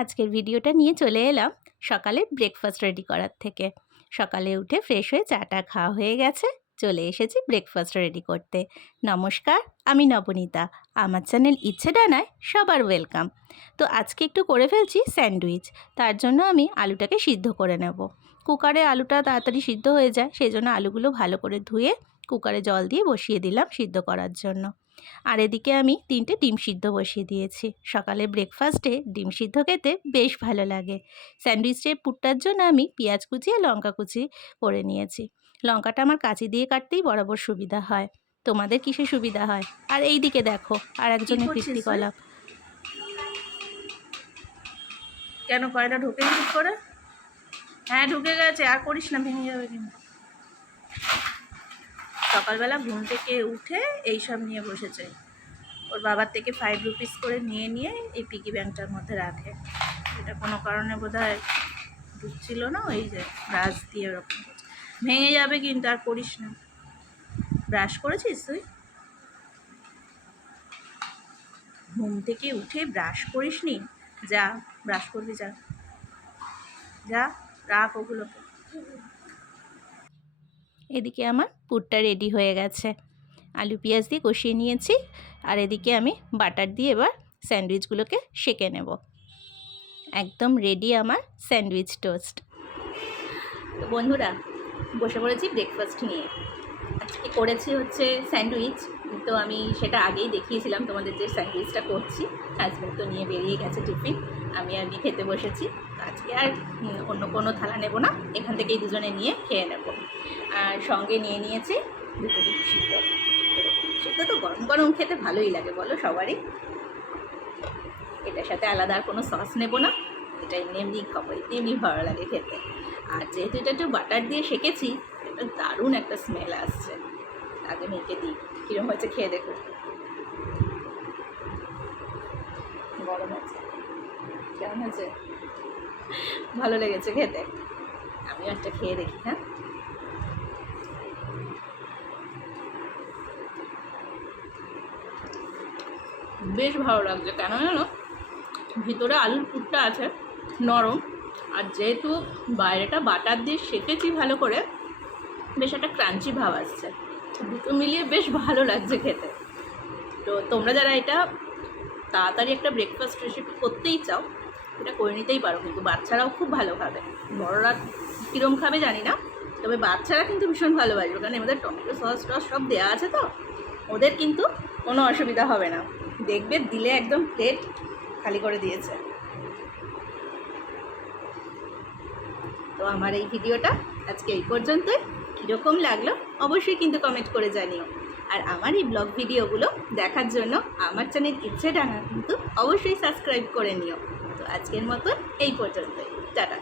আজকের ভিডিওটা নিয়ে চলে এলাম সকালে ব্রেকফাস্ট রেডি করার থেকে। সকালে উঠে ফ্রেশ হয়ে চাটা খাওয়া হয়ে গেছে, চলে এসেছি ব্রেকফাস্ট রেডি করতে। নমস্কার, আমি নবনীতা। আমার চ্যানেল ইচ্ছে ডানায় সবার ওয়েলকাম। তো আজকে একটু করে ফেলছি স্যান্ডউইচ। তার জন্য আমি আলুটাকে সিদ্ধ করে নেব। কুকারে আলুটা তাড়াতাড়ি সিদ্ধ হয়ে যায়, সেই জন্য আলুগুলো ভালো করে ধুয়ে কুকারে জল দিয়ে বসিয়ে দিলাম সিদ্ধ করার জন্য। আর এদিকে আমি 3টে ডিম সিদ্ধ বসিয়ে দিয়েছি। সকালে ব্রেকফাস্টে ডিম সিদ্ধ খেতে বেশ ভালো লাগে। স্যান্ডউইচের পুরটার জন্য আমি পেঁয়াজ কুচি আর লঙ্কা কুচি করে নিয়েছি। লঙ্কাটা আমার কাঁচি দিয়ে কাটতেই বরাবর সুবিধা হয়। তোমাদের কিসে সুবিধা হয়? আর এই দিকে দেখো, আর একজনের কীর্তিকলাপ। কেন কয়টা ঢুকে ঠিক করে? হ্যাঁ ঢুকে গেছে, আর করিস না, ভেঙে যাবে কিন্তু। সকালবেলা ঘুম থেকে উঠে এইসব নিয়ে বসেছে। ওর বাবার থেকে 5 রুপিস করে নিয়ে এই পিগি ব্যাংকটার মধ্যে রাখে। এটা কোনো কারণে বোধহয় ঢুকছিল না, ওই যে ব্রাশ দিয়ে ওরকম ভেঙে যাবে কিন্তু, আর করিস না। ব্রাশ করেছিস তুই? ঘুম থেকে উঠে ব্রাশ করিস নি? যা ব্রাশ করবি, যা যা, রাখ ওগুলোকে। এদিকে আমার পুরটা রেডি হয়ে গেছে। আলু পেঁয়াজ দিয়ে কষিয়ে নিয়েছি, আর এদিকে আমি বাটার দিয়ে এবার স্যান্ডউইচগুলোকে সেঁকে নেব। একদম রেডি আমার স্যান্ডউইচ টোস্ট। তো বন্ধুরা, বসে পড়েছি ব্রেকফাস্ট নিয়ে। আজকে করেছি হচ্ছে স্যান্ডউইচ। তো আমি সেটা আগেই দেখিয়েছিলাম তোমাদের, যে স্যান্ডউইচটা করছি। হাজব্যান্ড তো নিয়ে বেরিয়ে গেছে টিফিন, আমি খেতে বসেছি। আজকে আর অন্য কোনো থালা নেব না, এখান থেকেই দুজনে নিয়ে খেয়ে নেব। আর সঙ্গে নিয়ে নিয়েছি দুটো ডিম সিদ্ধ। সেটা তো গরম গরম খেতে ভালোই লাগে, বলো সবারই। এটার সাথে আলাদা আর কোনো সস নেব না, এটা এমনি এমনি খাবো, এমনি ভালো লাগে খেতে। আর যেহেতু এটা একটু বাটার দিয়ে সেঁকেছি, এটা দারুণ একটা স্মেল আসছে। আগে মেখে দিই, কীরকম হয়েছে খেয়ে দেখো। গরম আছে, কেমন হয়েছে? ভালো লেগেছে খেতে। আমিও একটা খেয়ে দেখি। হ্যাঁ, বেশ ভালো লাগছে। কেন জানো, ভিতরে আলুর পুরটা আছে নরম, আর যেহেতু বাইরেটা বাটার দিয়ে সেঁকেছি ভালো করে, বেশ একটা ক্রাঞ্চি ভাব আসছে। দুটো মিলিয়ে বেশ ভালো লাগছে খেতে। তো তোমরা যারা এটা তাড়াতাড়ি একটা ব্রেকফাস্ট রেসিপি করতেই চাও, এটা করে নিতেই পারো। কিন্তু বাচ্চারাও খুব ভালো খাবে, বড়রা কীরকম খাবে জানি না, তবে বাচ্চারা কিন্তু ভীষণ ভালোবাসবে, কারণ এদের টমেটো সস টস সব দেওয়া আছে, তো ওদের কিন্তু কোনো অসুবিধা হবে না। দেখবে দিলে একদম প্লেট খালি করে দিয়েছে। তো আমার এই ভিডিওটা আজকে এই পর্যন্তই। কীরকম লাগলো অবশ্যই কিন্তু কমেন্ট করে জানিও। আর আমার এই ব্লগ ভিডিওগুলো দেখার জন্য আমার চ্যানেল ইচ্ছে ডাঙা কিন্তু অবশ্যই সাবস্ক্রাইব করে নিও। তো আজকের মতো এই পর্যন্তই, টাটা।